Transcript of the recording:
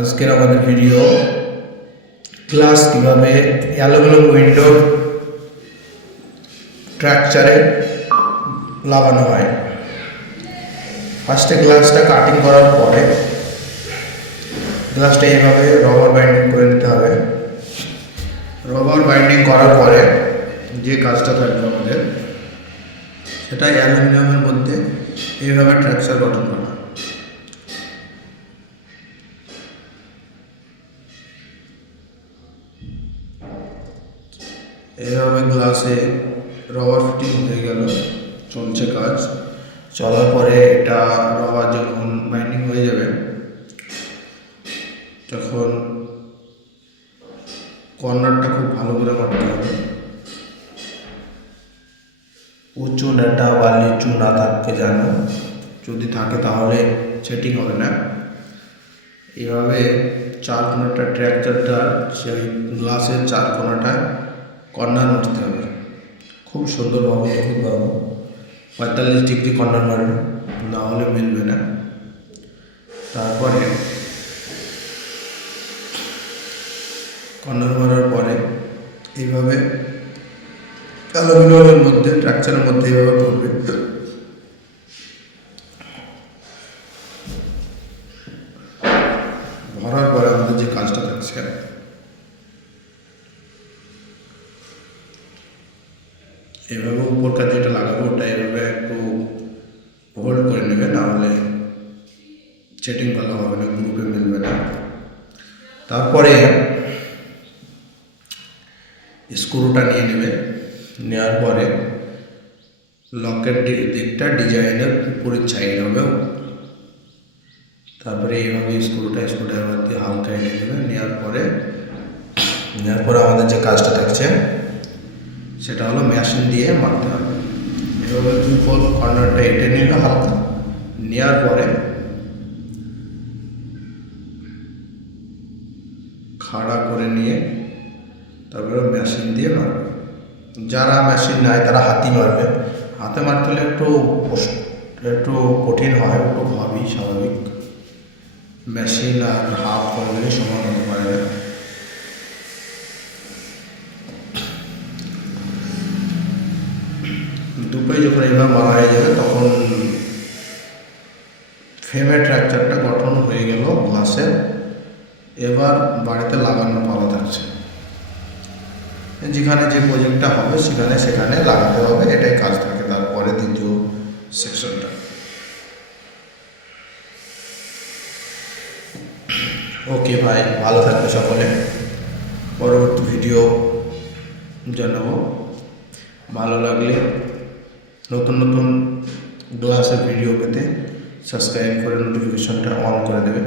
আজকের আমাদের video glass কিভাবে অ্যালুমিনিয়াম উইন্ডো স্ট্রাকচারে লাগানো হয়। ফার্স্টে গ্লাসটা কাটিং করার পরে গ্লাসটা এইভাবে রবার বাইন্ডিং করে নিতে হবে। রবার বাইন্ডিং করার পরে যে কাজটা থাকবে আমাদের সেটা অ্যালুমিনিয়ামের মধ্যে এইভাবে স্ট্রাকচার গঠন করা। এইভাবে গ্লাসে রবার ফিটিং হয়ে গেল, চলছে কাজ। চলার পরে এটা রবার যখন বাইন্ডিং হয়ে যাবে তখন কর্নারটা খুব ভালো করে মারতে হবে। উঁচু নেটা বা নিচু না থাকে যেন, যদি থাকে তাহলে সেটিং হবে না। এভাবে চার কোণাটা স্ট্রাকচারটা সেই গ্লাসের চার কোণাটায় কর্নার মারতে হবে খুব সুন্দরভাবে, নিখুঁতভাবে 45 ডিগ্রি কর্নার মারবে, না হলে মিলবে না। তারপরে কর্নার মারার পরে এইভাবে অ্যালুমিনিয়ামের মধ্যে স্ট্রাকচারের মধ্যে এইভাবে পড়বে। ভরার পরে আমাদের যে কাজটা থাকছে এভাবে উপরকার যেটা লাগাবো ওটা এভাবে একটু হোল্ড করে নেবে, না হলে সেটিং ভালো হবে না, গ্রুপে মিলবে না। তারপরে স্ক্রুটা নিয়ে নেবে, নেওয়ার পরে লকের দিকটা ডিজাইনের উপরে সাইড হবে। তারপরে এইভাবে স্ক্রুড্রাইভার দিয়ে হালকা এনে নেবে। নেওয়ার পরে আমাদের যে কাজটা থাকছে সেটা হলো মেশিন দিয়ে মারতে হবে। এভাবে দুই ফোল কর্নারটা এঁটে নেবে হালকা, নেওয়ার পরে খাড়া করে নিয়ে তারপরে মেশিন দিয়ে মারবে। যারা মেশিন নেয় তারা হাতি মারবে। হাতে মারতে হলে একটু কঠিন হয়, একটু ভাবি স্বাভাবিক। মেশিন আর হাত করলে সমান হতে পারে না। দুটোই যখন এইভাবে মারা হয়ে যাবে তখন ফ্রেমের স্ট্রাকচারটা গঠন হয়ে গেল গ্লাসের। এবার বাড়িতে লাগানোর পালা থাকছে। যেখানে যে প্রজেক্টটা হবে সেখানে লাগাতে হবে, এটাই কাজ থাকে। তারপরে দ্বিতীয় সেকশনটা। ওকে ভাই, ভালো থাকবে সকলে। পরবর্তী ভিডিও জানাবো। ভালো লাগলে নতুন নতুন গ্লাসের ভিডিও পেতে সাবস্ক্রাইব করে নোটিফিকেশনটা অন করে দেবে।